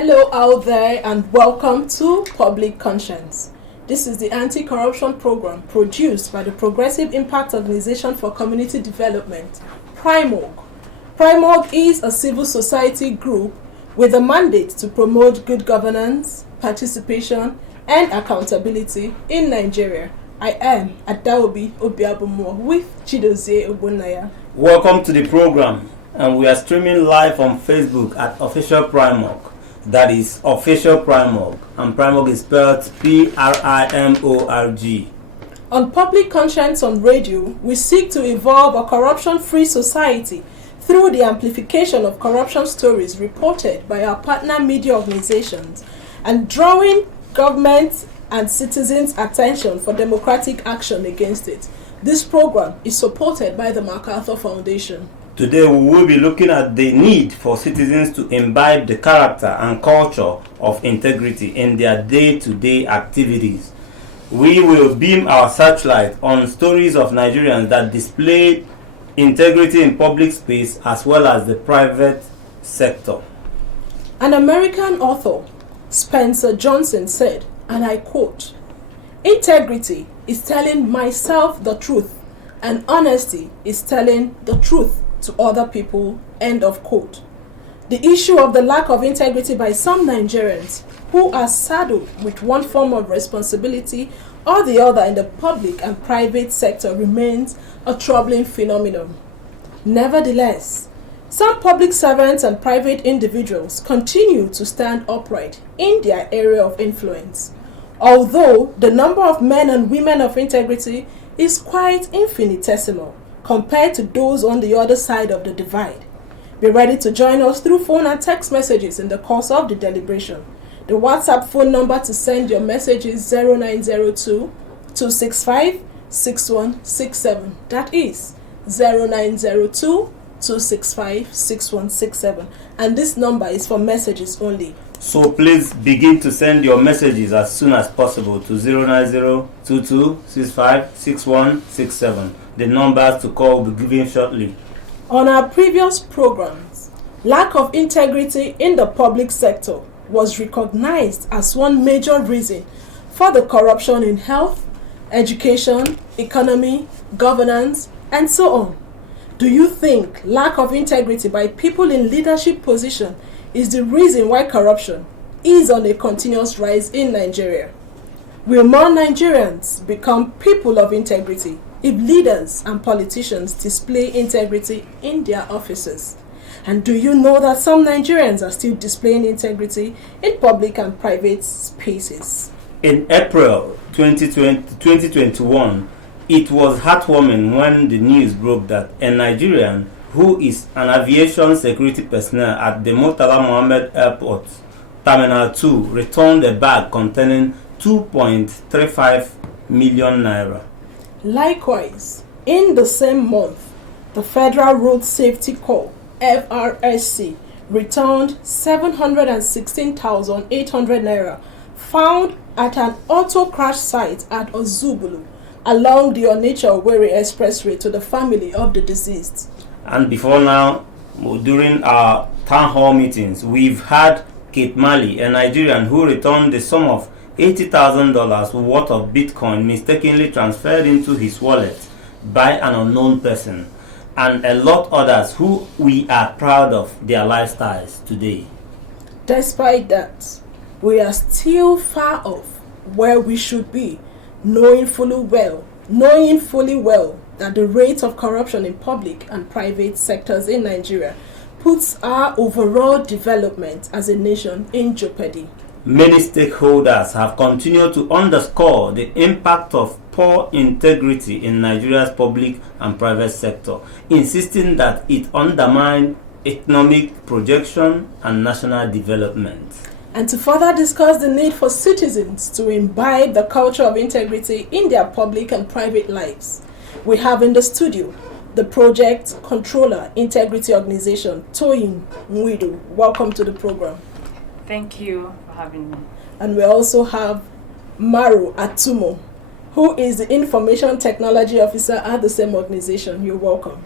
Hello out there and welcome to Public Conscience. This is the anti-corruption program produced by the Progressive Impact Organization for Community Development, PRIMOG. PRIMOG is a civil society group with a mandate to promote good governance, participation, and accountability in Nigeria. I am Adaobi Obiabumo with Chidozie Ogbonnaya. Welcome to the program, and we are streaming live on Facebook at Official PRIMOG. That is Official PRIMOG, and PRIMOG is spelled PRIMORG. On Public Conscience on Radio, we seek to evolve a corruption-free society through the amplification of corruption stories reported by our partner media organizations and drawing government and citizens' attention for democratic action against it. This program is supported by the MacArthur Foundation. Today we will be looking at the need for citizens to imbibe the character and culture of integrity in their day-to-day activities. We will beam our searchlight on stories of Nigerians that display integrity in public space as well as the private sector. An American author, Spencer Johnson, said, and I quote, "Integrity is telling myself the truth, and honesty is telling the truth to other people," end of quote. The issue of the lack of integrity by some Nigerians who are saddled with one form of responsibility or the other in the public and private sector remains a troubling phenomenon. Nevertheless, some public servants and private individuals continue to stand upright in their area of influence, although the number of men and women of integrity is quite infinitesimal compared to those on the other side of the divide. Be ready to join us through phone and text messages in the course of the deliberation. The WhatsApp phone number to send your message is 0902-265-6167. That is 0902-265-6167. And this number is for messages only. So please begin to send your messages as soon as possible to 090-2265-6167. The numbers to call will be given shortly. On our previous programs, lack of integrity in the public sector was recognized as one major reason for the corruption in health, education, economy, governance, and so on. Do you think lack of integrity by people in leadership position is the reason why corruption is on a continuous rise in Nigeria? Will more Nigerians become people of integrity if leaders and politicians display integrity in their offices? And do you know that some Nigerians are still displaying integrity in public and private spaces? In April 2021, it was heartwarming when the news broke that a Nigerian who is an aviation security personnel at the Murtala Mohammed Airport, Terminal 2, returned a bag containing 2.35 million naira. Likewise, in the same month, the Federal Road Safety Corps, FRSC, returned 716,800 naira found at an auto crash site at Ozubulu along the Onitsha-Owerri Expressway to the family of the deceased. And before now, during our town hall meetings, we've had Kate Mali, a Nigerian who returned the sum of $80,000 worth of Bitcoin mistakenly transferred into his wallet by an unknown person, and a lot others who we are proud of their lifestyles today. Despite that, we are still far off where we should be, knowing fully well that the rate of corruption in public and private sectors in Nigeria puts our overall development as a nation in jeopardy. Many stakeholders have continued to underscore the impact of poor integrity in Nigeria's public and private sector, insisting that it undermines economic projection and national development. And to further discuss the need for citizens to imbibe the culture of integrity in their public and private lives, we have in the studio the Project Controller Integrity Organization, Toyin Mwidu. Welcome to the program. Thank you for having me. And we also have Maru Atumo, who is the Information Technology Officer at the same organization. You're welcome.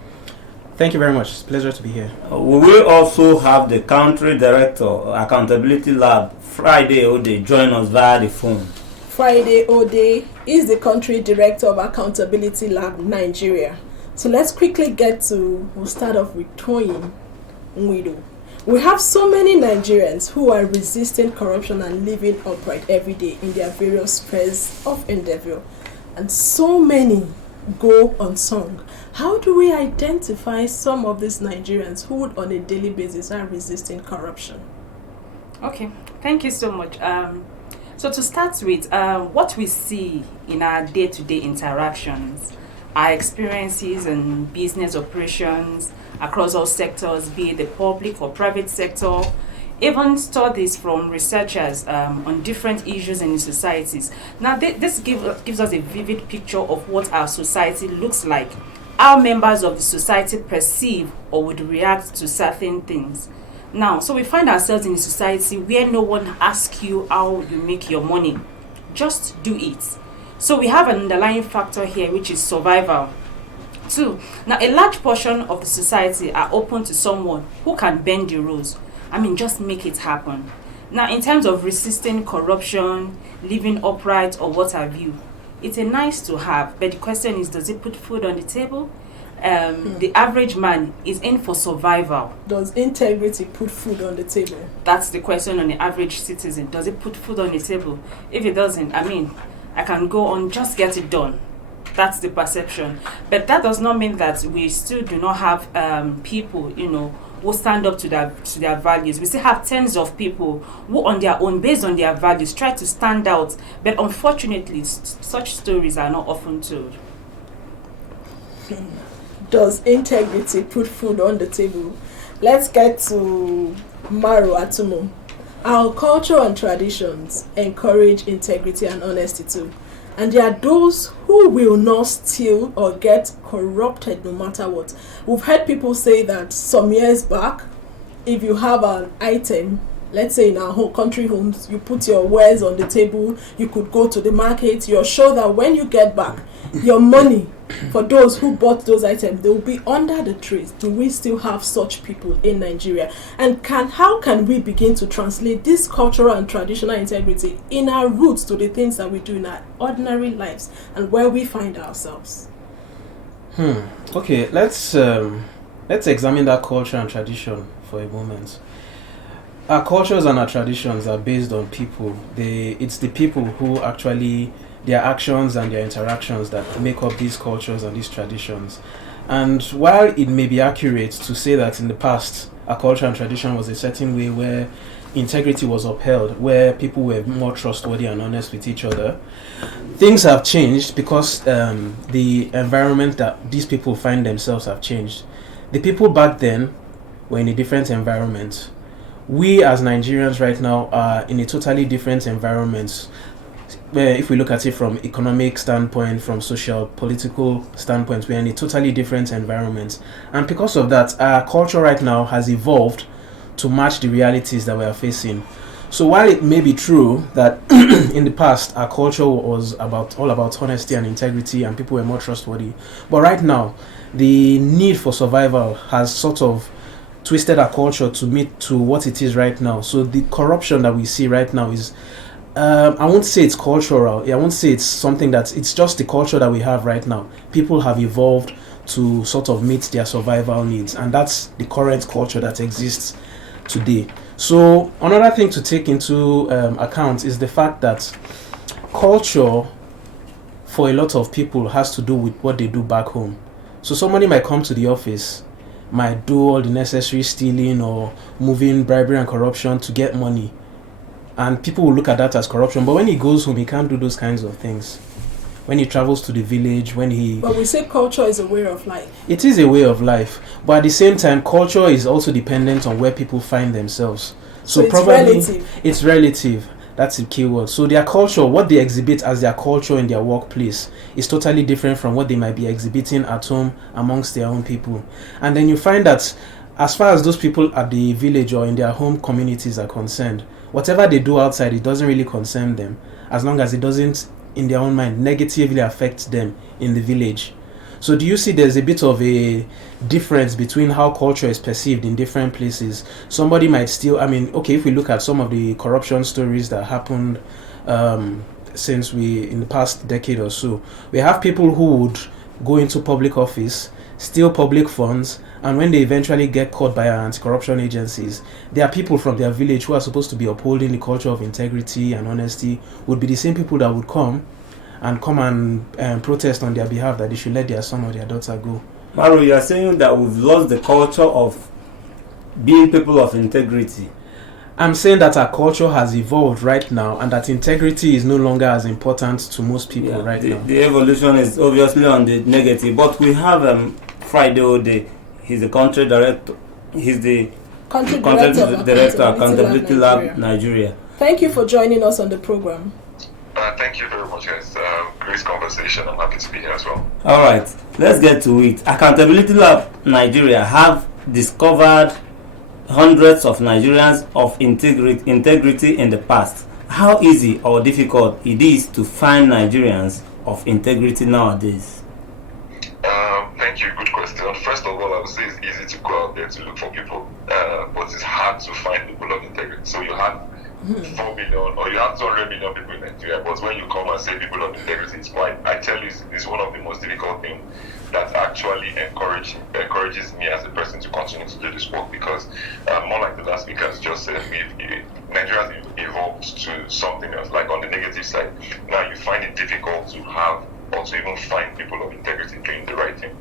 Thank you very much. It's a pleasure to be here. We will also have the country director, Accountability Lab, Friday Ode, join us via the phone. Friday Ode is the country director of Accountability Lab Nigeria. So let's quickly we'll start off with Toyin Nwido. We have so many Nigerians who are resisting corruption and living upright every day in their various spheres of endeavor. And so many go unsung. How do we identify some of these Nigerians who would on a daily basis are resisting corruption? Okay, thank you so much. So to start with, what we see in our day-to-day interactions, our experiences and business operations across all sectors, be it the public or private sector, even studies from researchers on different issues in societies. Now, this gives us a vivid picture of what our society looks like, how members of the society perceive or would react to certain things. Now, so we find ourselves in a society where no one asks you how you make your money. Just do it. So we have an underlying factor here, which is survival. 2. Now, a large portion of the society are open to someone who can bend the rules. Just make it happen. Now, in terms of resisting corruption, living upright, or what have you, it's a nice to have, but the question is, does it put food on the table? The average man is in for survival. Does integrity put food on the table? That's the question on the average citizen. Does it put food on the table? If it doesn't, I can go on, just get it done. That's the perception. But that does not mean that we still do not have people, who stand up to their values. We still have tens of people who on their own, based on their values, try to stand out. But unfortunately, such stories are not often told. Does integrity put food on the table? Let's get to Maru Atumo. Our culture and traditions encourage integrity and honesty too. And there are those who will not steal or get corrupted no matter what. We've heard people say that some years back, if you have an item, let's say in our country homes, you put your wares on the table, you could go to the market, you're sure that when you get back, your money for those who bought those items, they will be under the trees. Do we still have such people in Nigeria? And how can we begin to translate this cultural and traditional integrity in our roots to the things that we do in our ordinary lives and where we find ourselves? Okay, let's examine that culture and tradition for a moment. Our cultures and our traditions are based on people. It's the people who actually, their actions and their interactions that make up these cultures and these traditions. And while it may be accurate to say that in the past, our culture and tradition was a certain way where integrity was upheld, where people were more trustworthy and honest with each other, things have changed because the environment that these people find themselves have changed. The people back then were in a different environment. We as Nigerians right now are in a totally different environment. If we look at it from economic standpoint, from social, political standpoint, we're in a totally different environment. And because of that, our culture right now has evolved to match the realities that we are facing. So while it may be true that in the past our culture was all about honesty and integrity and people were more trustworthy, but right now the need for survival has sort of twisted our culture to meet to what it is right now. So the corruption that we see right now is I won't say it's cultural. I won't say it's something it's just the culture that we have right now. People have evolved to sort of meet their survival needs, and that's the current culture that exists today. So another thing to take into account is the fact that culture for a lot of people has to do with what they do back home. So somebody might come to the office, might do all the necessary stealing or moving bribery and corruption to get money, and people will look at that as corruption. But when he goes home, he can't do those kinds of things. When he travels to the village, But we say culture is a way of life. It is a way of life, but at the same time, culture is also dependent on where people find themselves. So it's probably relative. It's relative. That's the key word. So their culture, what they exhibit as their culture in their workplace, is totally different from what they might be exhibiting at home amongst their own people. And then you find that as far as those people at the village or in their home communities are concerned, whatever they do outside, it doesn't really concern them, as long as it doesn't, in their own mind, negatively affect them in the village. So do you see there's a bit of a difference between how culture is perceived in different places? Somebody might still, I mean, okay, if we look at some of the corruption stories that happened since in the past decade or so, we have people who would go into public office, steal public funds, and when they eventually get caught by our anti-corruption agencies, there are people from their village who are supposed to be upholding the culture of integrity and honesty, would be the same people that would come and protest on their behalf that they should let their son or their daughter go. Maru, you are saying that we've lost the culture of being people of integrity. I'm saying that our culture has evolved right now and that integrity is no longer as important to most people now. The evolution is obviously on the negative, but we have Friday Ode. He's the country director. He's the country director of Accountability Lab Nigeria. Thank you for joining us on the program. Thank you very much, guys. Great conversation. I'm happy to be here as well. All right, let's get to it. Accountability Lab Nigeria have discovered hundreds of Nigerians of integrity in the past. How easy or difficult it is to find Nigerians of integrity nowadays? Thank you. Good question. First of all, I would say it's easy to go out there to look for people, but it's hard to find people of integrity. So you have 4 million or you have 200 million people in Nigeria, but when you come and say people of integrity, I tell you, it's one of the most difficult things that actually encourages me as a person to continue to do this work, because more like the last speakers just said, Nigeria has evolved to something else, like on the negative side. Now you find it difficult to have or to even find people of integrity doing the right thing.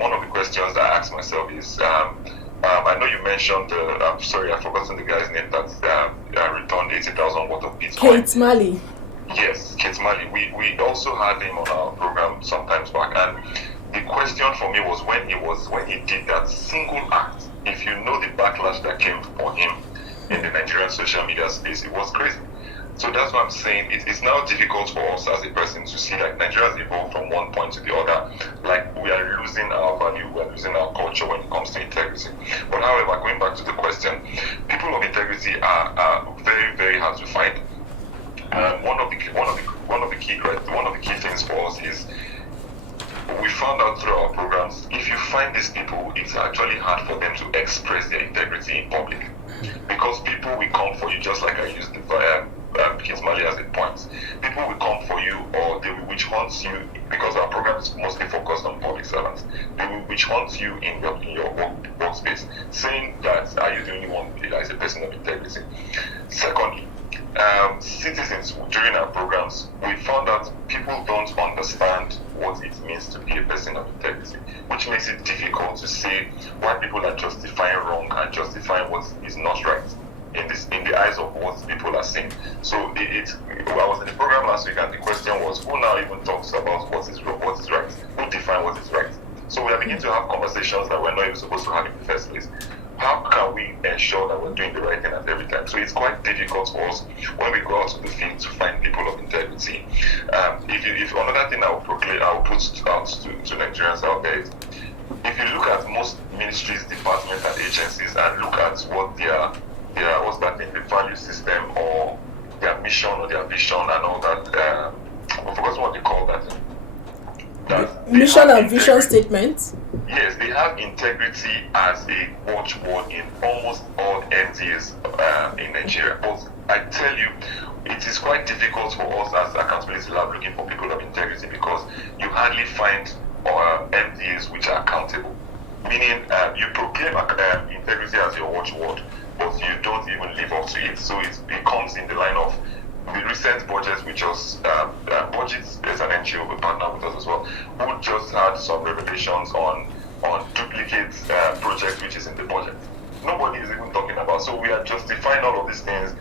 One of the questions that I ask myself is, I know you mentioned, I'm sorry, I've forgotten the guy's name that returned 80,000 worth of Bitcoin. Kate Malley. Yes, Kate Malley. We also had him on our program sometimes back, and the question for me was when he did that single act. If you know the backlash that came for him in the Nigerian social media space, it was crazy. So that's what I'm saying. It's now difficult for us as a person to see that Nigeria has evolved from one point to the other. Like we are losing our value, we are losing our culture when it comes to integrity. But however, going back to the question, people of integrity are very, very hard to find. One of the key things for us is we found out through our programs, if you find these people, it's actually hard for them to express their integrity in public, because people will come for you, just like I used the Kate Malley as a point. People will come for you, or they will witch hunt you, because our program is mostly focused on public servants. They will witch hunt you in your workspace, saying that are you the only one that is a person of integrity. Secondly, citizens during our programs, we found that people don't understand what it means to be a person of integrity, which makes it difficult to say why people are justifying wrong and justifying what is not right in the eyes of what people are saying. So I was in the program last week, and the question was, who now even talks about what is wrong, what is right? Who defines what is right? So we are beginning to have conversations that we're not even supposed to have in the first place. How can we ensure that we're doing the right thing at every time? So it's quite difficult for us when we go out to the field to find people of integrity. If another thing I will put out to Nigerians out there is, if you look at most ministries, departments, and agencies, and look at what their what's that thing, the value system or their mission or their vision and all that, I forgot what they call that. Mission and vision statements. Yes, they have integrity as a watchword in almost all MDs in Nigeria. But I tell you, it is quite difficult for us as Accountability Lab looking for people of integrity, because you hardly find MDs which are accountable. Meaning, you proclaim integrity as your watchword, but you don't even live up to it. So it becomes in the line of the recent budgets, which was budgets as an NGO, we partner with us as well, who just had some revelations on duplicate projects which is in the budget. Nobody is even talking about. So we are justifying all of these things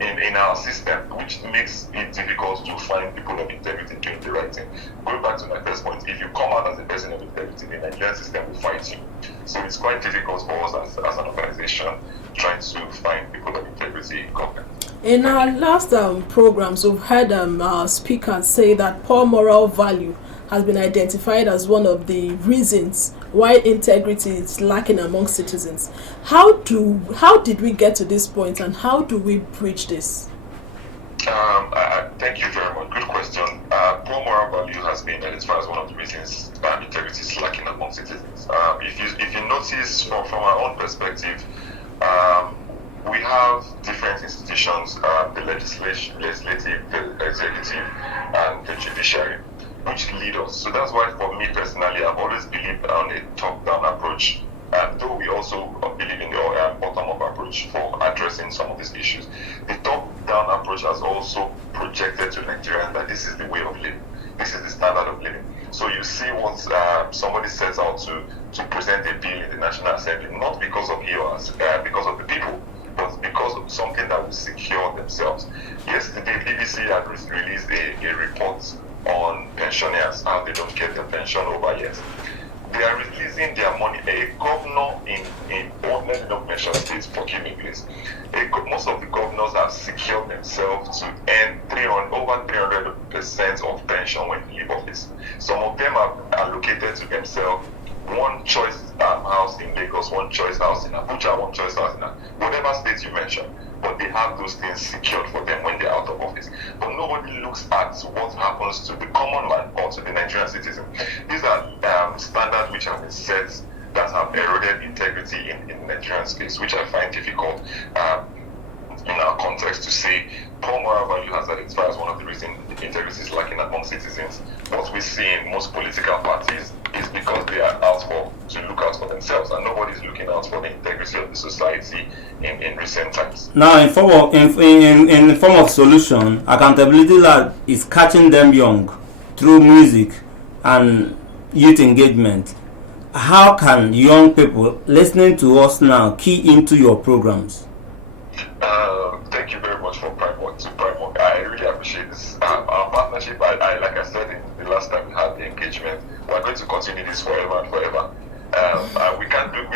in our system, which makes it difficult to find people of integrity doing the right thing. Going back to my first point, if you come out as a person of integrity, the Nigerian system will fight you. So it's quite difficult for us as an organization trying to find people of integrity in government. In our last programs, we've heard our speakers say that poor moral value has been identified as one of the reasons why integrity is lacking among citizens. How did we get to this point, and how do we bridge this? Thank you very much. Good question. Poor moral value has been identified as one of the reasons integrity is lacking among citizens. If you notice from our own perspective, we have different institutions, the legislative, the executive, and the judiciary, which lead us. So that's why, for me personally, I've always believed on a top-down approach. Though we also believe in the bottom-up approach for addressing some of these issues, the top-down approach has also projected to Nigerians that this is the way of living, this is the standard of living. So you see what somebody sets out to present a bill in the National Assembly, not because of he or us, because of the people, but because of something that will secure themselves. Yesterday, BBC had released a report on pensioners, how they don't get their pension over years. They are releasing their money. A governor in let me not mention states, forgive me please. Most of the governors have secured themselves to earn over 300% of pension when they leave office. Some of them have allocated to themselves one choice house in Lagos, one choice house in Abuja, one choice house in whatever state you mention. But they have those things secured for them when they're out of office. But nobody looks at what happens to the common man or to the Nigerian citizen. These are standards which have been set that have eroded integrity in the Nigerian space, which I find difficult in our context to say. Poor moral value has identified as one of the reasons integrity is lacking among citizens. What we see in most political parties is because they are out to look out for themselves, and nobody is looking out for the integrity of the society in recent times. Now, in the form of solution, accountability lab is catching them young through music and youth engagement. How can young people listening to us now key into your programs? Thank you very much for Prime Work. I really appreciate this. Our partnership, like I said in the last time we had the engagement, we're going to continue this forever and forever. We can't do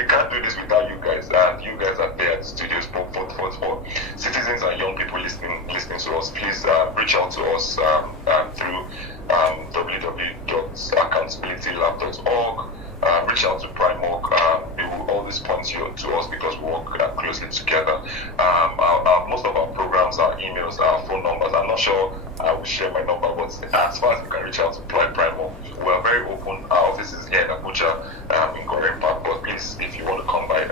this without you guys. And you guys are there at the studios for citizens and young people listening to us. Please reach out to us through www.accountabilitylab.org. Reach out to Primark. They will always point you to us because we work closely together. Most of our programs, our emails, our phone numbers. I'm not sure I will share my number, but as far as you can reach out to Primark, we are very open. Our office is here in Abuja, in Goren Park. But please, if you want to come by,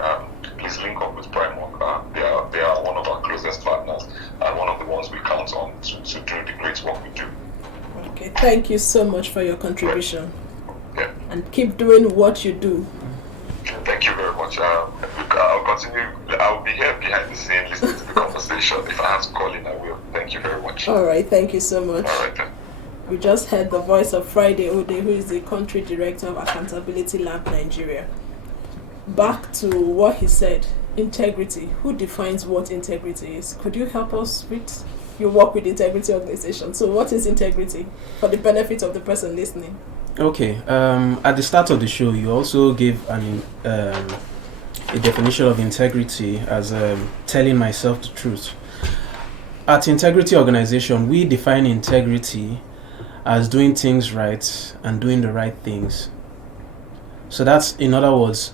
please link up with Primark. They are one of our closest partners and one of the ones we count on to do the great work we do. Okay, thank you so much for your contribution. Yeah. And keep doing what you do. Thank you very much. I'll continue. I'll be here behind the scene listening to the conversation. If I have to call in, I will. Thank you very much. All right, thank you so much. All right, then. We just heard the voice of Friday Ode, who is the country director of Accountability Lab Nigeria. Back to what he said, integrity. Who defines what integrity is? Could you help us with your work with integrity organization? So what is integrity for the benefit of the person listening? Okay. At the start of the show, you also gave a definition of integrity as telling myself the truth. At Integrity Organization, we define integrity as doing things right and doing the right things. So that's, in other words,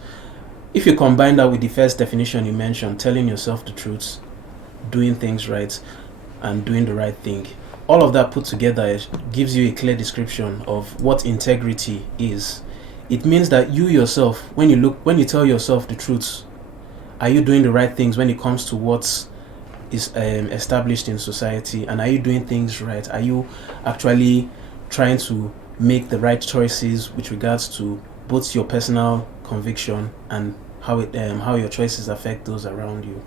if you combine that with the first definition you mentioned, telling yourself the truth, doing things right, and doing the right thing, all of that put together gives you a clear description of what integrity is. It means that you yourself, when you tell yourself the truth, are you doing the right things when it comes to what is established in society, and are you doing things right? Are you actually trying to make the right choices with regards to both your personal conviction and how your choices affect those around you?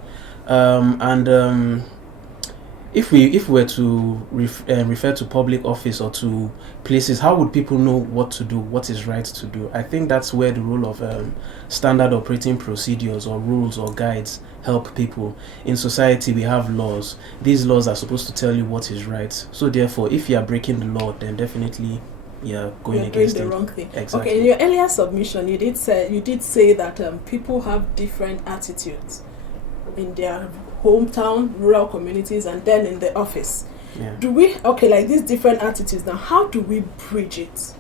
If we were to refer to public office or to places, how would people know what to do, what is right to do? I think that's where the role of standard operating procedures or rules or guides help people. In society, we have laws. These laws are supposed to tell you what is right. So therefore, if you are breaking the law, then definitely you're against doing the wrong thing. Exactly. Okay, in your earlier submission, you did say that people have different attitudes in their hometown, rural communities, and then in the office. Yeah. Like these different attitudes, now how do we bridge it?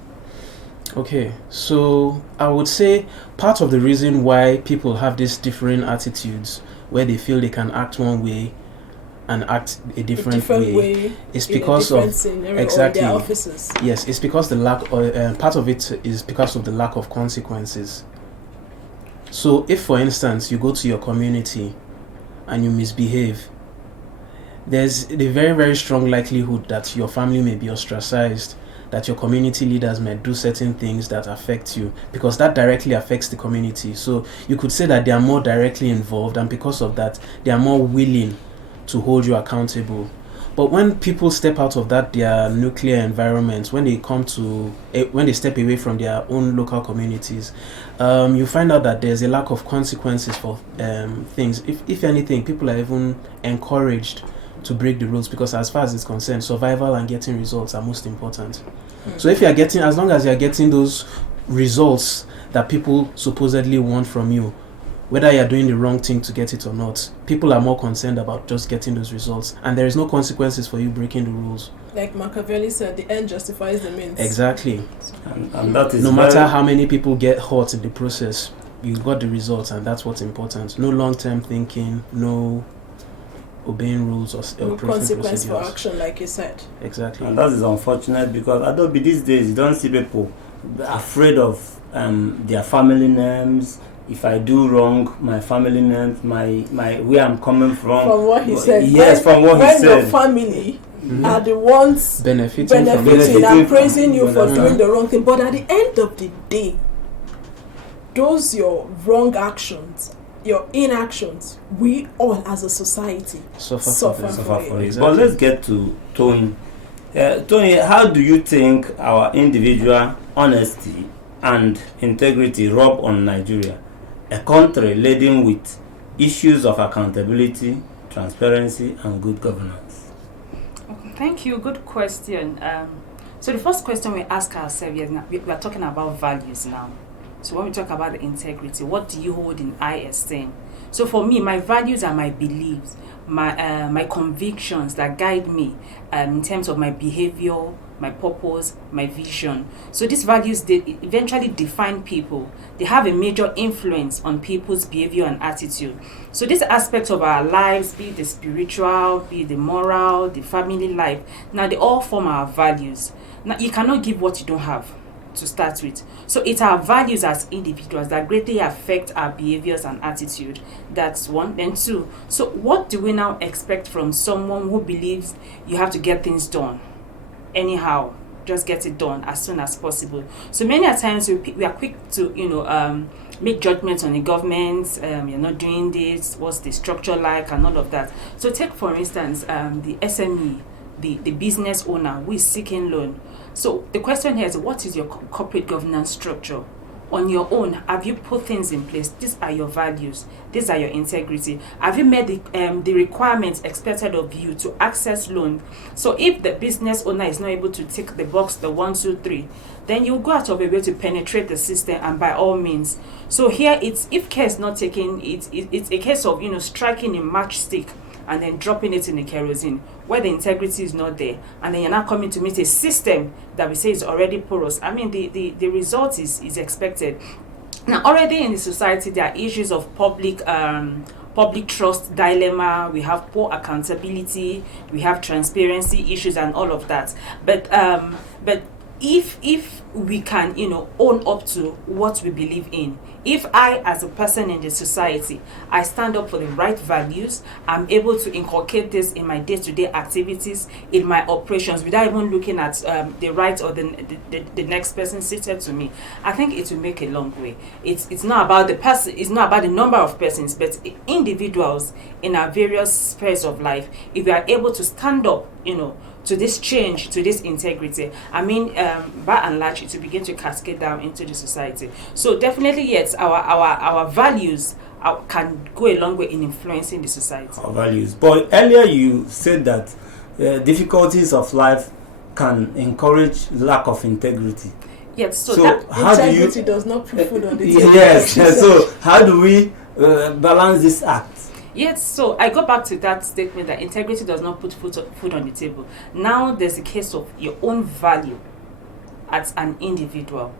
Okay, so I would say part of the reason why people have these different attitudes, where they feel they can act one way and act a different way. It's because of exactly their offices. Yes, it's because the lack part of it is because of the lack of consequences. So if, for instance, you go to your community and you misbehave, there's a very, very strong likelihood that your family may be ostracized, that your community leaders may do certain things that affect you, because that directly affects the community. So you could say that they are more directly involved, and because of that, they are more willing to hold you accountable. But when people step out of that their nuclear environment, when they step away from their own local communities, you find out that there's a lack of consequences for things. If anything, people are even encouraged to break the rules, because as far as it's concerned, survival and getting results are most important. So if as long as you're getting those results that people supposedly want from you, whether you're doing the wrong thing to get it or not, people are more concerned about just getting those results, and there is no consequences for you breaking the rules. Like Machiavelli said, the end justifies the means. Exactly. And that is no matter how many people get hurt in the process, you got the results, and that's what's important. No long-term thinking, no obeying rules or consequence for action, like you said. Exactly. And that is unfortunate, because Adobe these days, you don't see people afraid of their family names. If I do wrong, my family names, my where I'm coming from. From what he said. Yes, from what he said. When your family are the ones benefiting and praising you for doing the wrong thing, but at the end of the day, those your wrong actions, your inactions, we all as a society suffer for it. Exactly. But let's get to Tony. Tony, how do you think our individual honesty and integrity rub on Nigeria, a country laden with issues of accountability, transparency, and good governance? Thank you. Good question. So the first question we ask ourselves is, we are talking about values now. So when we talk about the integrity, what do you hold in high esteem? So for me, my values are my beliefs, my convictions that guide me in terms of my behavior, my purpose, my vision. So these values, they eventually define people. They have a major influence on people's behavior and attitude. So these aspects of our lives, be it the spiritual, be it the moral, the family life, now they all form our values. Now you cannot give what you don't have, to start with. So it's our values as individuals that greatly affect our behaviors and attitude. That's one. Then two, so what do we now expect from someone who believes you have to get things done anyhow, just get it done as soon as possible? So many a times we are quick to make judgments on the government. You're not doing this, what's the structure like, and all of that. So take for instance the SME, the business owner who is seeking loan. So the question here is, what is your corporate governance structure? On your own, have you put things in place? These are your values. These are your integrity. Have you met the requirements expected of you to access loan? So if the business owner is not able to tick the box, the 1, 2, 3, then you go out of your way to penetrate the system, and by all means. So here, if care is not taken, it's a case of striking a matchstick and then dropping it in the kerosene, where the integrity is not there, and then you're not coming to meet a system that we say is already porous. I mean, the result is expected. Now, already in the society, there are issues of public trust dilemma. We have poor accountability. We have transparency issues and all of that. But if we can own up to what we believe in, if I as a person in the society, I stand up for the right values, I'm able to inculcate this in my day-to-day activities, in my operations, without even looking at the right or the next person seated to me, I think it will make a long way. It's not about the person, it's not about the number of persons, but individuals in our various spheres of life. If we are able to stand up, to this change, to this integrity, I mean, by and large, it will begin to cascade down into the society. So definitely, yes, our values can go a long way in influencing the society. Our values. But earlier you said that difficulties of life can encourage lack of integrity. Yes. So that integrity does not put food on the table. Yes. So how do we balance this act? Yes, so I go back to that statement that integrity does not put food on the table. Now there's a case of your own value as an individual.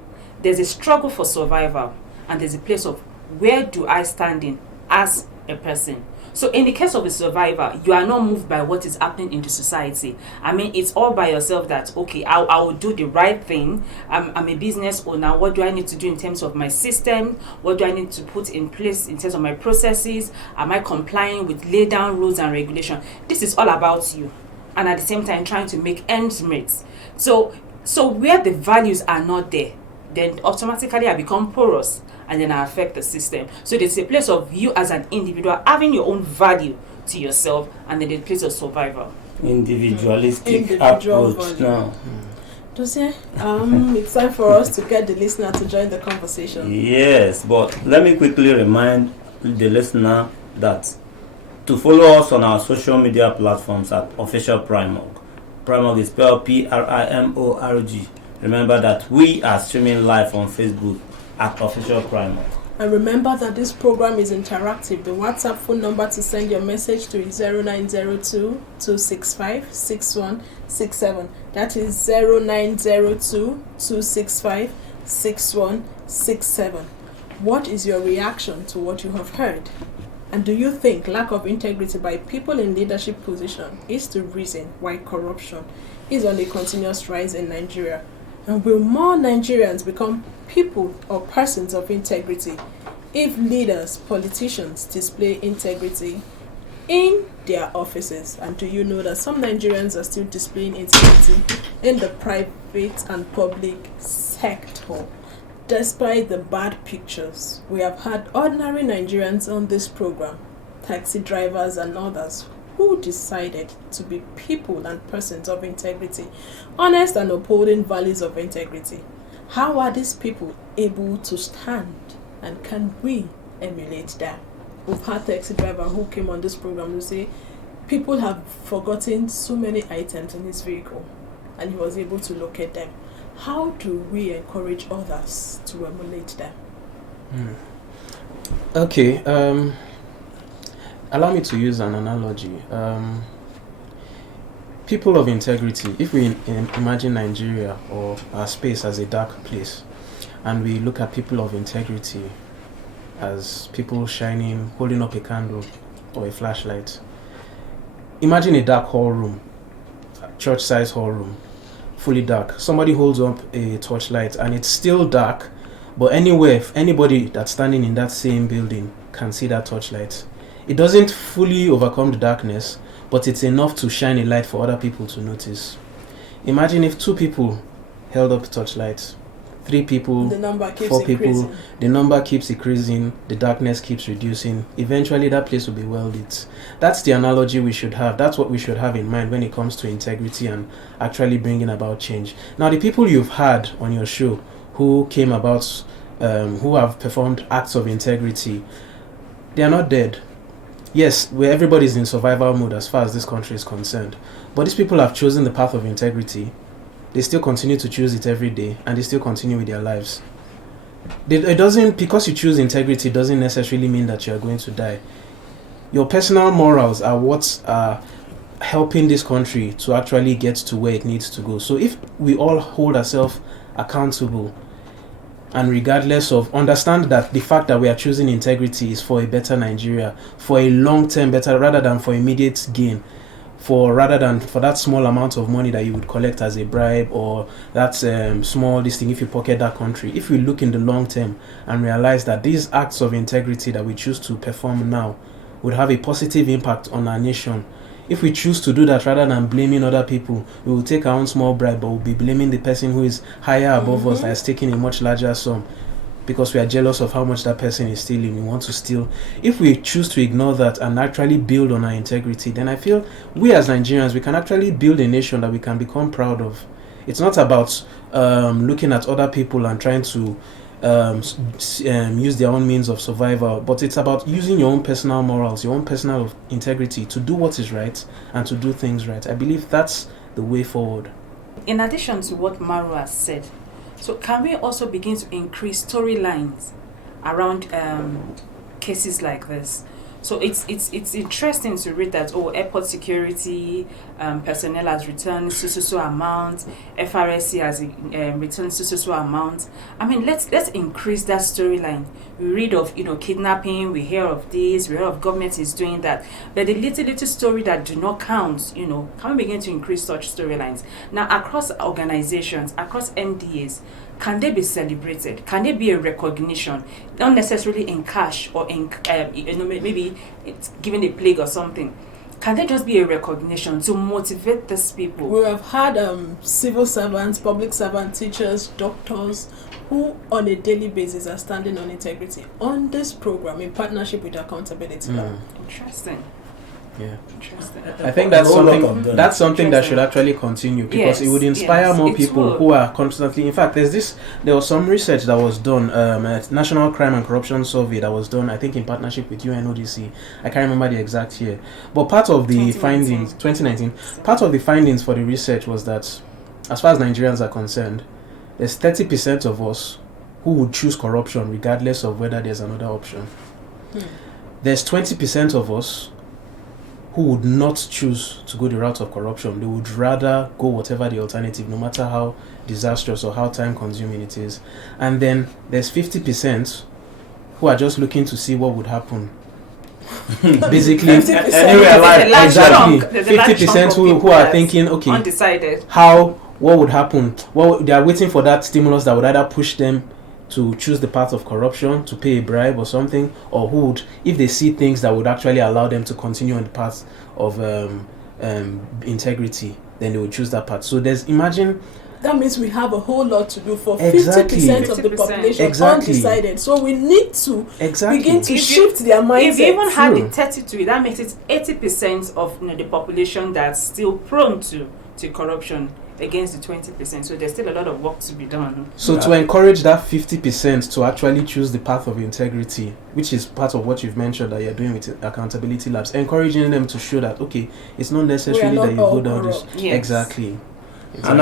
There's a struggle for survival, and there's a place of where do I stand in as a person. So in the case of a survivor, you are not moved by what is happening in the society. I mean, it's all by yourself that, okay, I will do the right thing. I'm a business owner. What do I need to do in terms of my system? What do I need to put in place in terms of my processes? Am I complying with laid down rules and regulation? This is all about you. And at the same time, trying to make ends meet. So where the values are not there, then automatically I become porous, and then I affect the system. So there's a place of you as an individual having your own value to yourself, and then there's a place of survival. Individualistic approach now. Dossier, it's time for us to get the listener to join the conversation. Yes, but let me quickly remind the listener that to follow us on our social media platforms at Official Primorg. Primorg is spelled Primorg. Remember that we are streaming live on Facebook at Official Primorg. And remember that this program is interactive. The WhatsApp phone number to send your message to is 0902-265-6167. That is 0902-265-6167. What is your reaction to what you have heard? And do you think lack of integrity by people in leadership position is the reason why corruption is on a continuous rise in Nigeria? And will more Nigerians become people or persons of integrity if leaders, politicians display integrity in their offices? And do you know that some Nigerians are still displaying integrity in the private and public sector? Despite the bad pictures, we have had ordinary Nigerians on this program, taxi drivers and others, who decided to be people and persons of integrity, honest and upholding values of integrity. How are these people able to stand, and can we emulate them? We've had taxi driver who came on this program to say people have forgotten so many items in his vehicle, and he was able to locate them. How do we encourage others to emulate them? Okay, allow me to use an analogy. People of integrity, if we imagine Nigeria or our space as a dark place, and we look at people of integrity as people shining, holding up a candle or a flashlight. Imagine a dark hall room, church-sized hall room, fully dark. Somebody holds up a torchlight and it's still dark, but anybody that's standing in that same building can see that torchlight. It doesn't fully overcome the darkness, but it's enough to shine a light for other people to notice. Imagine if 2 people held up torchlights, 3 people, 4 people, the number keeps increasing, the darkness keeps reducing. Eventually that place will be well lit. That's the analogy we should have. That's what we should have in mind when it comes to integrity and actually bringing about change. Now, the people you've had on your show who came about, who have performed acts of integrity, they are not dead. Yes, where everybody's in survival mode as far as this country is concerned. But these people have chosen the path of integrity. They still continue to choose it every day, and they still continue with their lives. It doesn't, because you choose integrity, doesn't necessarily mean that you are going to die. Your personal morals are what are helping this country to actually get to where it needs to go. So if we all hold ourselves accountable, and regardless of, understand that the fact that we are choosing integrity is for a better Nigeria, for a long-term better, rather than for immediate gain, rather than for that small amount of money that you would collect as a bribe, or that small this thing if you pocket that country. If we look in the long term and realize that these acts of integrity that we choose to perform now would have a positive impact on our nation, if we choose to do that rather than blaming other people, we will take our own small bribe, but we'll be blaming the person who is higher above us, that is taking a much larger sum, because we are jealous of how much that person is stealing. We want to steal. If we choose to ignore that and actually build on our integrity, then I feel we as Nigerians, we can actually build a nation that we can become proud of. It's not about looking at other people and trying to use their own means of survival, but it's about using your own personal morals, your own personal integrity to do what is right and to do things right. I believe that's the way forward. In addition to what Maru has said, so can we also begin to increase storylines around cases like this? So it's interesting to read that airport security personnel has returned so amount, FRSC has returned so amount. I mean, let's increase that storyline. We read of kidnapping, we hear of this, we hear of government is doing that, but the little story that do not count, can we begin to increase such storylines now across organizations, across MDAs? Can they be celebrated? Can there be a recognition, not necessarily in cash or in maybe it's given a plague or something? Can there just be a recognition to motivate these people? We have had civil servants, public servants, teachers, doctors, who on a daily basis are standing on integrity on this program in partnership with Accountability Lab. Interesting. Yeah. Interesting. I think that's something that should actually continue, because it would inspire more people who are constantly. In fact, there was some research that was done, a National Crime and Corruption Survey that was done, I think, in partnership with UNODC. I can't remember the exact year, but part of the 2019, part of the findings for the research was that, as far as Nigerians are concerned, there's 30% of us who would choose corruption regardless of whether there's another option. There's 20% of us who would not choose to go the route of corruption. They would rather go whatever the alternative, no matter how disastrous or how time-consuming it is. And then there's 50% who are just looking to see what would happen. Basically, 50%. Exactly. 50% who are thinking, okay, undecided. What would happen? They are waiting for that stimulus that would either push them to choose the path of corruption, to pay a bribe or something, or who would, if they see things that would actually allow them to continue on the path of integrity, then they would choose that path. So imagine. That means we have a whole lot to do for 50% Exactly. of the population Exactly. undecided. So we need to Exactly. begin to shift their mindset. If you even had True. the 32, that makes it 80% of the population that's still prone to corruption against the 20%. So there's still a lot of work to be done. So to encourage that 50% to actually choose the path of integrity, which is part of what you've mentioned that you're doing with Accountability Labs, encouraging them to show that, okay, it's not necessarily that you go down this. Yes. Exactly. And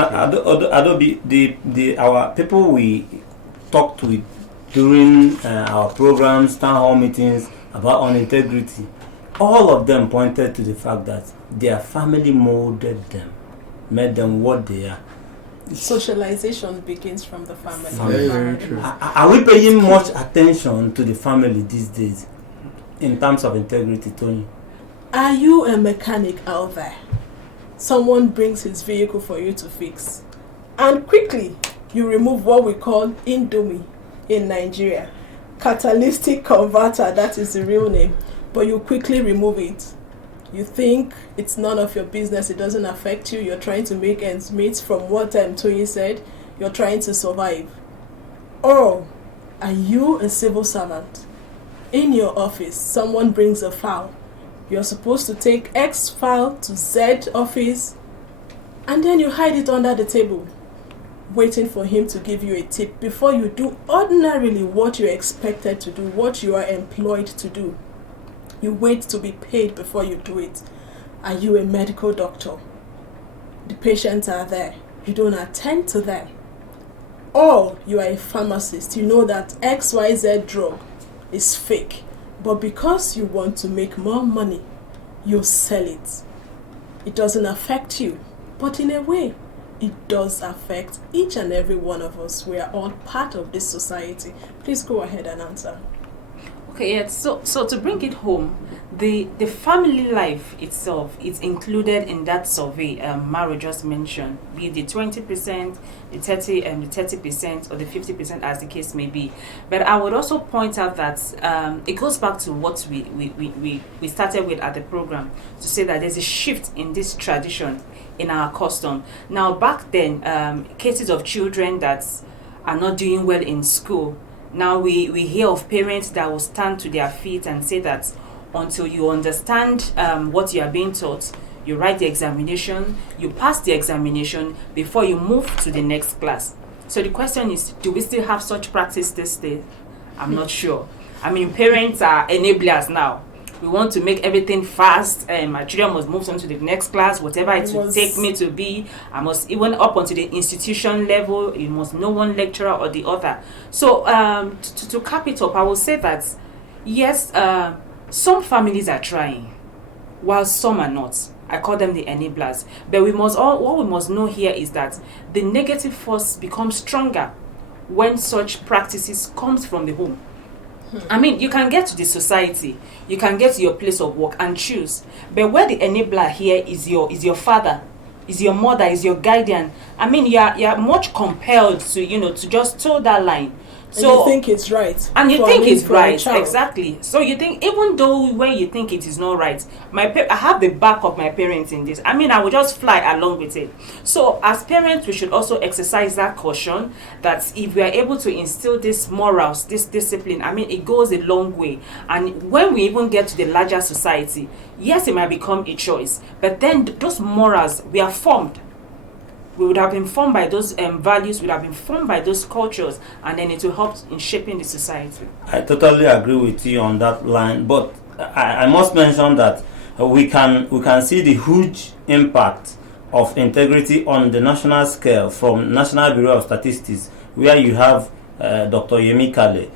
our people we talked with during our programs, town hall meetings about on integrity, all of them pointed to the fact that their family molded them, made them what they are. Socialization begins from the family. Very, very true. Are we paying much attention to the family these days in terms of integrity, Tony? Are you a mechanic out there? Someone brings his vehicle for you to fix, and quickly you remove what we call Indomie in Nigeria, catalytic converter, that is the real name, but you quickly remove it. You think it's none of your business, it doesn't affect you, you're trying to make ends meet from what Tony said, you're trying to survive. Or are you a civil servant? In your office, someone brings a file. You're supposed to take X file to Z office, and then you hide it under the table, waiting for him to give you a tip before you do ordinarily what you're expected to do, what you are employed to do. You wait to be paid before you do it. Are you a medical doctor? The patients are there. You don't attend to them. Or you are a pharmacist. You know that XYZ drug is fake, but because you want to make more money, you sell it. It doesn't affect you, but in a way, it does affect each and every one of us. We are all part of this society. Please go ahead and answer. Okay, yeah. So to bring it home, the family life itself is included in that survey Maro just mentioned, be it the 20%, the 30%, or the 50%, as the case may be. But I would also point out that it goes back to what we started with at the program, to say that there's a shift in this tradition, in our custom. Now, back then, cases of children that are not doing well in school. Now we hear of parents that will stand to their feet and say that until you understand what you are being taught, you write the examination, you pass the examination before you move to the next class. So the question is, do we still have such practice this day? I'm not sure. I mean, parents are enablers now. We want to make everything fast. My children must move on to the next class, whatever it will take me to be. I must, even up onto the institution level, you must know one lecturer or the other. So to cap it up, I will say that, yes, some families are trying, while some are not. I call them the enablers. But what we must know here is that the negative force becomes stronger when such practices comes from the home. I mean, you can get to the society, you can get to your place of work and choose. But where the enabler here is your father, is your mother, is your guardian. I mean, you're much compelled to just toe that line. So and you think it's right. And you think it's right, exactly. So you think, even though when you think it is not right, I have the back of my parents in this. I mean, I will just fly along with it. So as parents, we should also exercise that caution that if we are able to instill this morals, this discipline, I mean, it goes a long way. And when we even get to the larger society, yes, it might become a choice, but then those morals, we are formed. We would have been formed by those values, we would have been formed by those cultures, and then it will help in shaping the society. I totally agree with you on that line, but I must mention that we can see the huge impact of integrity on the national scale from National Bureau of Statistics, where you have Dr. Yemi Kale,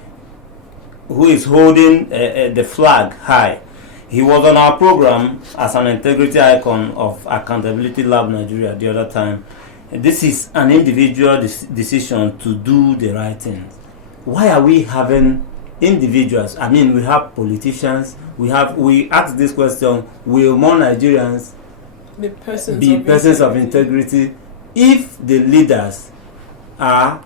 who is holding the flag high. He was on our program as an integrity icon of Accountability Lab Nigeria the other time. This is an individual decision to do the right thing. Why are we having individuals? I mean, we have politicians. We ask this question: will more Nigerians be persons of integrity if the leaders are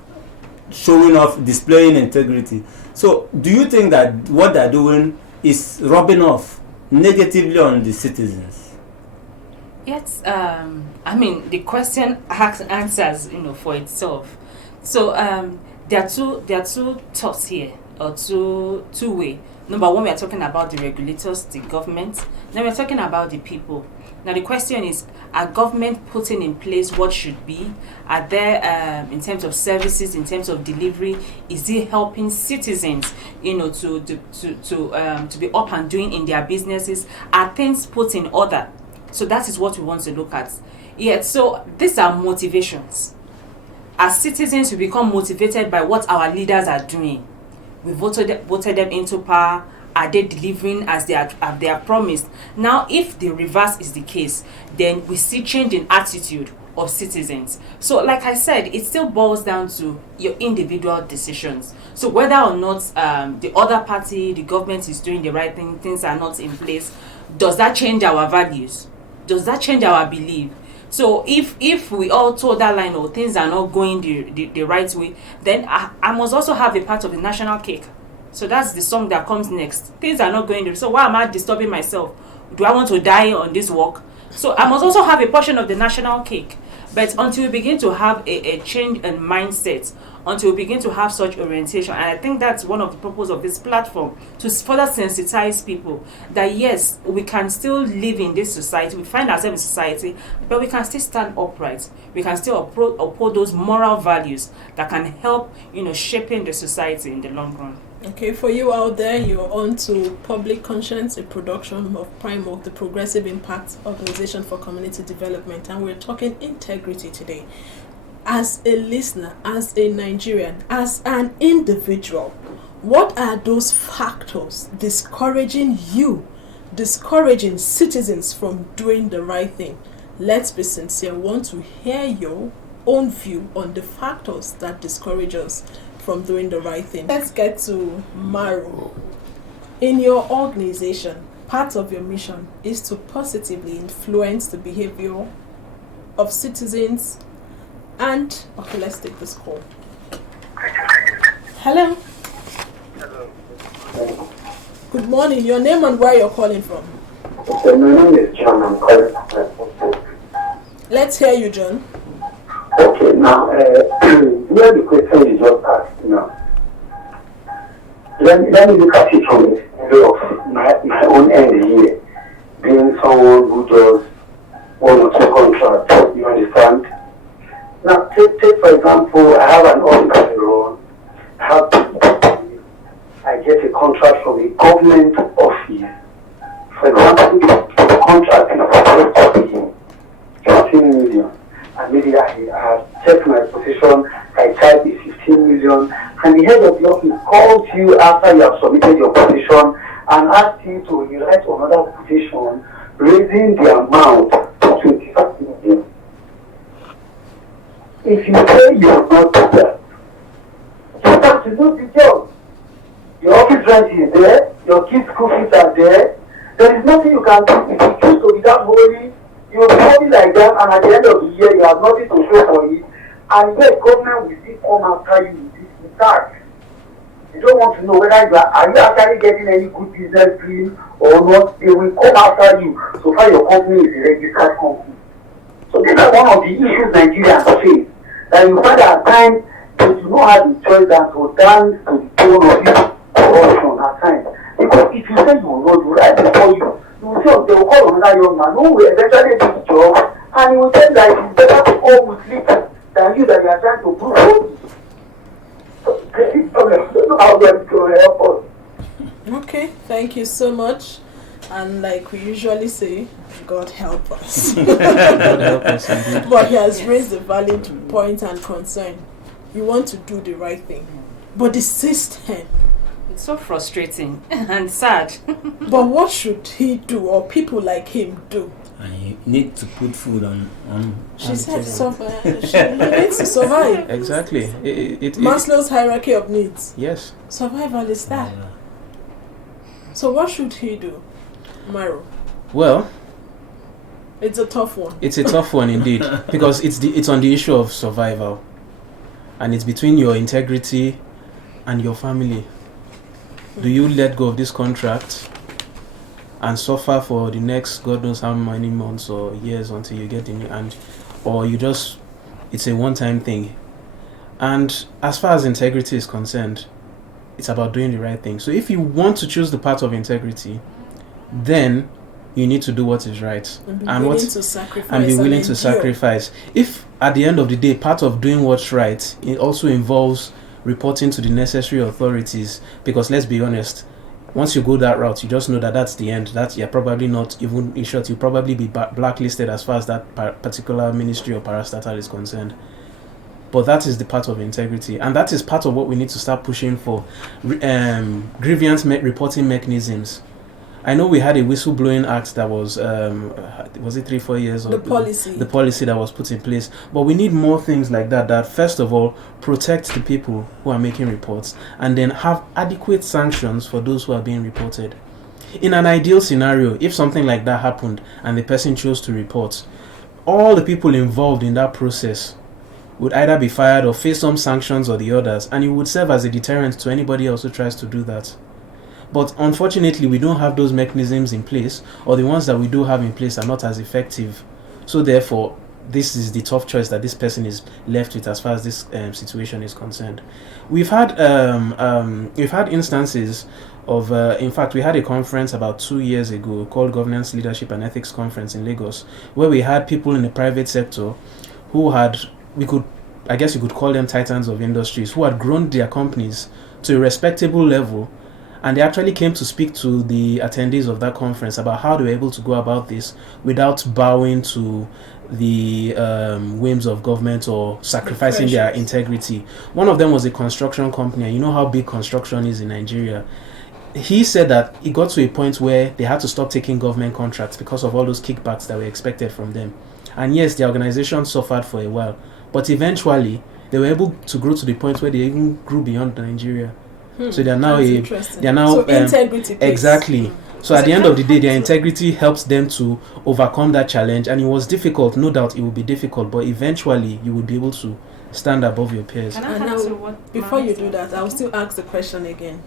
showing off, displaying integrity? So, do you think that what they're doing is rubbing off negatively on the citizens? Yes, I mean, the question answers, for itself. So there are two thoughts here, or two way. Number one, we are talking about the regulators, the government. Now we're talking about the people. Now the question is: are government putting in place what should be? Are there, in terms of services, in terms of delivery, is it helping citizens, to be up and doing in their businesses? Are things put in order? So that is what we want to look at. Yeah, so these are motivations. As citizens, we become motivated by what our leaders are doing. We voted them into power. Are they delivering as they are promised? Now, if the reverse is the case, then we see change in attitude of citizens. So, like I said, it still boils down to your individual decisions. So whether or not the other party, the government is doing the right thing, things are not in place, does that change our values? Does that change our belief? So if we all toe that line, or things are not going the right way, then I must also have a part of the national cake. So that's the song that comes next. Things are not going there. So why am I disturbing myself? Do I want to die on this walk? So I must also have a portion of the national cake. But until we begin to have a change in mindset, until we begin to have such orientation, and I think that's one of the purpose of this platform, to further sensitize people that yes, we can still live in this society, we find ourselves in society, but we can still stand upright. We can still uphold those moral values that can help, shaping the society in the long run. Okay, for you out there, you're on to Public Conscience, a production of Primark, the Progressive Impact Organization for Community Development, and we're talking integrity today. As a listener, as a Nigerian, as an individual, what are those factors discouraging citizens from doing the right thing? Let's be sincere. I want to hear your own view on the factors that discourage us from doing the right thing. Let's get to Maru. In your organization, part of your mission is to positively influence the behavior of citizens and... Okay, let's take this call. Hello. Hello. Good morning. Your name and where you're calling from? Okay, my name is John. I'm calling from... Let's hear you, John. Okay, now, where the question is just asked now. Let me look at it from the view of my own end here. Being someone who does one or two contracts, you understand? Now, take for example, I have an office I run. I get a contract from a government office. For example, the contract is for 15 million. And maybe I have checked my position, I type the 15 million, and the head of the office calls you after you have submitted your position and asked you to rewrite another petition raising the amount to 25 million. If you say you will not do that, you have to do the job. Your office rent is there, your kids' school fees are there. There is nothing you can do. If you choose to be that holy, you will be holy like that, and at the end of the year, you have nothing to show for it. And yet, government will still come after you with this tax. You don't want to know whether you are actually getting any good business deal or not. They will come after you so far your company is a registered company. So these are one of the issues Nigerians face. That you find at times they do not have the choice than to dance to the tone of this corruption at times. Because if you say you will not do right before you will say they will call another young man who will eventually do the job, and he will tell that it's better to go with little than you that you are trying to prove holy. So this problem, I don't know how God is going to help us. Okay, thank you so much. And like we usually say, God help us. God help us indeed. But he has raised a valid point and concern. You want to do the right thing, but the system. It's so frustrating and sad. But what should he do, or people like him do? And you need to put food on She said survive. She needs to survive. Exactly. Maslow's hierarchy of needs. Yes. Survival is that. So what should he do, Myro? Well, it's a tough one. It's a tough one indeed, because it's on the issue of survival, and it's between your integrity and your family. Do you let go of this contract and suffer for the next God knows how many months or years until you get the new, or you just, it's a one-time thing? And as far as integrity is concerned, it's about doing the right thing. So if you want to choose the path of integrity, then you need to do what is right and be willing to sacrifice. And be willing to sacrifice. If at the end of the day, part of doing what's right, it also involves reporting to the necessary authorities, because let's be honest, once you go that route, you just know that that's the end. That you're probably not even, in short, you'll probably be blacklisted as far as that particular ministry or parastatal is concerned. But that is the part of integrity, and that is part of what we need to start pushing for. Grievance reporting mechanisms. I know we had a whistleblowing act that was it 3-4 years the old? policy that was put in place. But we need more things like that first of all protect the people who are making reports, and then have adequate sanctions for those who are being reported. In an ideal scenario, if something like that happened and the person chose to report, all the people involved in that process would either be fired or face some sanctions or the others, and it would serve as a deterrent to anybody else who tries to do that. But unfortunately, we don't have those mechanisms in place, or the ones that we do have in place are not as effective. So therefore, this is the tough choice that this person is left with as far as this situation is concerned. We've had instances of, in fact, we had a conference about 2 years ago called Governance, Leadership and Ethics Conference in Lagos, where we had people in the private sector who had, you could call them titans of industries, who had grown their companies to a respectable level. And they actually came to speak to the attendees of that conference about how they were able to go about this without bowing to the whims of government or sacrificing their integrity. One of them was a construction company, and you know how big construction is in Nigeria. He said that it got to a point where they had to stop taking government contracts because of all those kickbacks that were expected from them. And yes, the organization suffered for a while, but eventually they were able to grow to the point where they even grew beyond Nigeria. So they are now integrity. Exactly. So at the end of the day, their integrity helps them to overcome that challenge, and it was difficult. No doubt, it will be difficult, but eventually, you will be able to stand above your peers. Before you do that, I will still ask the question again.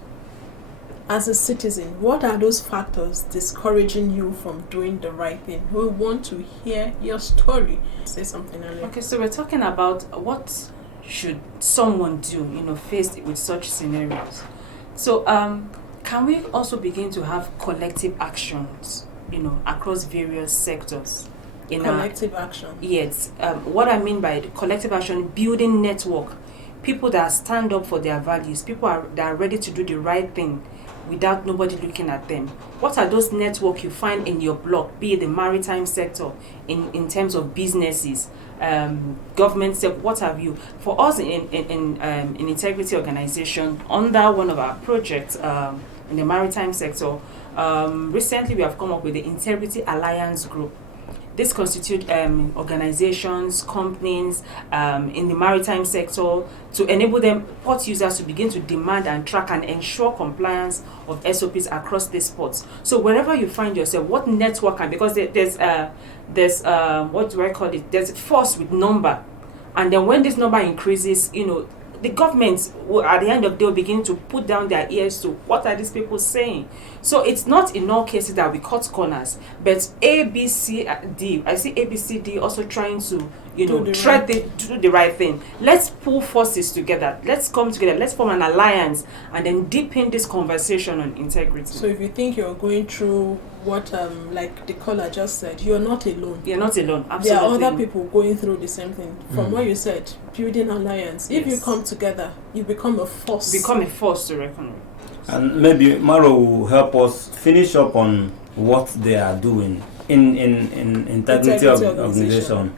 As a citizen, what are those factors discouraging you from doing the right thing? We want to hear your story. Say something earlier. Okay, so we're talking about what should someone do, faced with such scenarios. So, can we also begin to have collective actions, across various sectors? Collective action? Yes. What I mean by collective action, building network, people that stand up for their values, people that are ready to do the right thing without nobody looking at them. What are those networks you find in your block, be it the maritime sector, in terms of businesses, government sector, what have you? For us in integrity organization, under one of our projects, in the maritime sector, recently we have come up with the Integrity Alliance Group. This constitute organizations, companies in the maritime sector to enable them port users to begin to demand and track and ensure compliance of SOPs across these ports. So wherever you find yourself, what network can, because there's what do I call it? There's force with number, and then when this number increases, the government will, at the end of the day, will begin to put down their ears to what are these people saying. So it's not in all cases that we cut corners, but A, B, C, D. I see A, B, C, D also trying to, do the right thing. Let's pull forces together. Let's come together. Let's form an alliance and then deepen this conversation on integrity. So if you think you're going through what like the caller just said, you're not alone. You're not alone. Absolutely. There are other people going through the same thing. From what you said, building alliance. If you come together, you become a force. Become a force to reckon with. And maybe Maro will help us finish up on what they are doing in integrity of organization.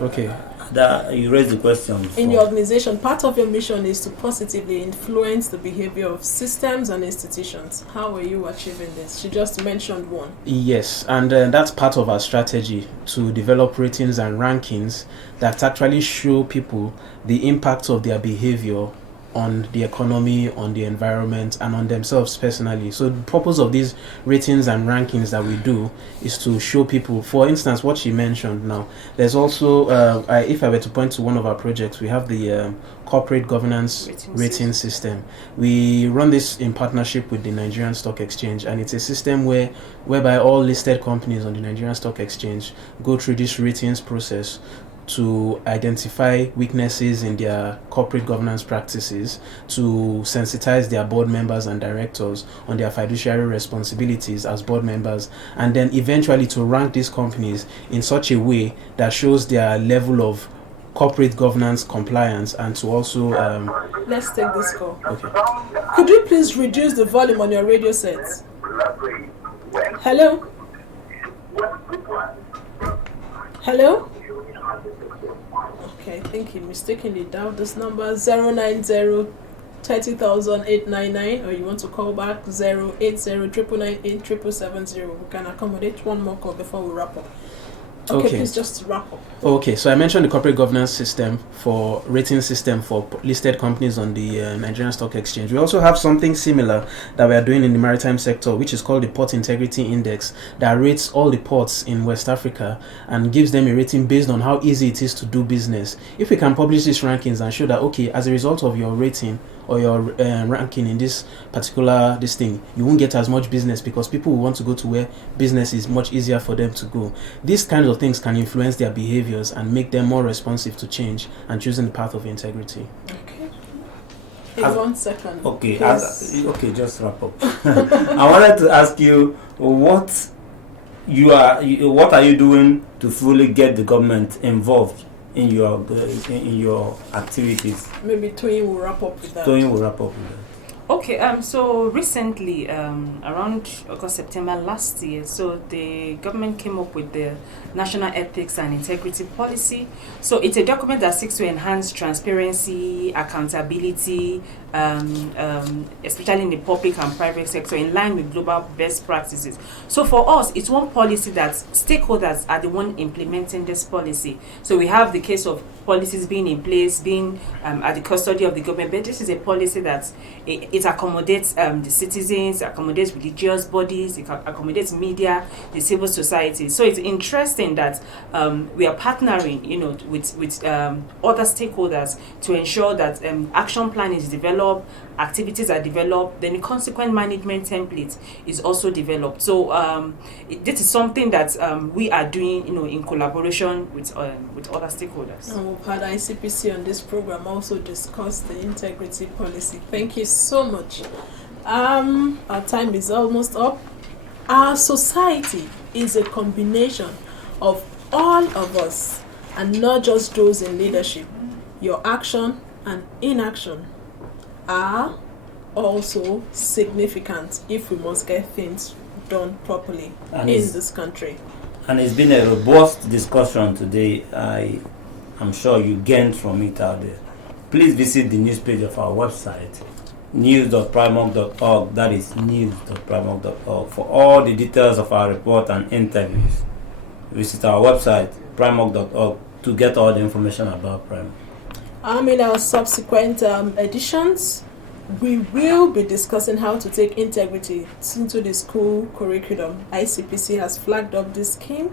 Okay. That you raised the question. In your organization, part of your mission is to positively influence the behavior of systems and institutions. How are you achieving this? She just mentioned one. Yes, and that's part of our strategy to develop ratings and rankings that actually show people the impact of their behavior on the economy, on the environment, and on themselves personally. So the purpose of these ratings and rankings that we do is to show people, for instance, what she mentioned now. There's also, if I were to point to one of our projects, we have the corporate governance rating system. We run this in partnership with the Nigerian Stock Exchange, and it's a system whereby all listed companies on the Nigerian Stock Exchange go through this ratings process to identify weaknesses in their corporate governance practices, to sensitize their board members and directors on their fiduciary responsibilities as board members, and then eventually to rank these companies in such a way that shows their level of corporate governance compliance, and to also let's take this call. Okay. Could you please reduce the volume on your radio sets? Hello? Hello? Okay, I think he mistakenly dialed this number 090 30,899, or you want to call back 080 998 770. We can accommodate one more call before we wrap up. Okay, please just wrap up. Okay, so I mentioned the corporate governance system for rating system for listed companies on the Nigerian Stock Exchange. We also have something similar that we are doing in the maritime sector, which is called the Port Integrity Index, that rates all the ports in West Africa and gives them a rating based on how easy it is to do business. If we can publish these rankings and show that, okay, as a result of your rating or your ranking in this particular thing, you won't get as much business because people will want to go to where business is much easier for them to go. These kinds of things can influence their behaviors and make them more responsive to change and choosing the path of integrity. Okay. In 1 second. Okay, just wrap up. I wanted to ask you what are you doing to fully get the government involved in your activities? Maybe Toyin will wrap up with that. Okay, so recently, around August, September last year, so the government came up with the National Ethics and Integrity Policy. So it's a document that seeks to enhance transparency, accountability, especially in the public and private sector, in line with global best practices. So for us, it's one policy that stakeholders are the one implementing this policy. So we have the case of policies being in place, being at the custody of the government, but this is a policy that it accommodates the citizens, accommodates religious bodies, it accommodates media, the civil society. So it's interesting that we are partnering, with other stakeholders to ensure that action plan is developed, activities are developed, then the consequent management template is also developed. So this is something that we are doing, in collaboration with other stakeholders. And we've had ICPC on this program also discuss the integrity policy. Thank you so much. Our time is almost up. Our society is a combination of all of us, and not just those in leadership. Your action and inaction are also significant if we must get things done properly in this country. And it's been a robust discussion today. I'm sure you gained from it out there. Please visit the news page of our website news.primark.org. That is news.primark.org. For all the details of our report and interviews, visit our website, primark.org, to get all the information about Primark. In our subsequent editions, we will be discussing how to take integrity into the school curriculum. ICPC has flagged up this scheme.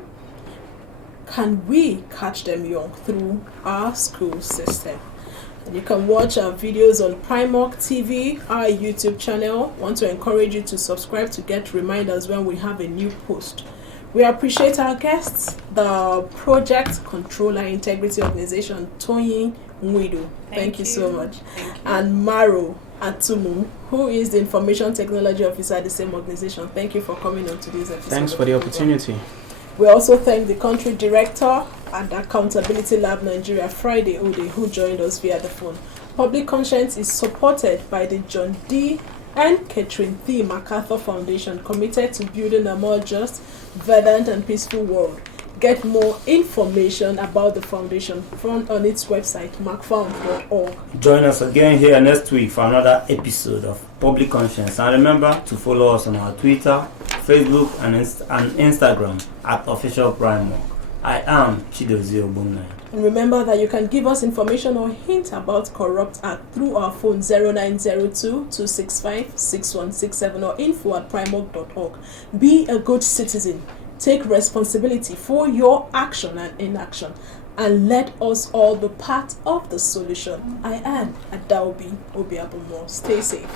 Can we catch them young through our school system? And you can watch our videos on Primark TV, our YouTube channel. Want to encourage you to subscribe to get reminders when we have a new post. We appreciate our guests, the Project Controller Integrity Organization, Tony Mwidu. Thank you so much. And Maro Atumu, who is the Information Technology Officer at the same organization. Thank you for coming on today's episode. Thanks for the opportunity. We also thank the Country Director and Accountability Lab Nigeria, Friday Ode, who joined us via the phone. Public Conscience is supported by the John D. and Catherine T. MacArthur Foundation, committed to building a more just, verdant and peaceful world. Get more information about the foundation found on its website, macfound.org. Join us again here next week for another episode of Public Conscience. And remember to follow us on our Twitter, Facebook, and Instagram at Official Primark. I am Chidozie Ogbonnaya. And remember that you can give us information or hint about Corrupt Act through our phone 0902-265-6167 or info@primark.org. Be a good citizen. Take responsibility for your action and inaction, and let us all be part of the solution. I am Adaobi Obiabumo. Stay safe.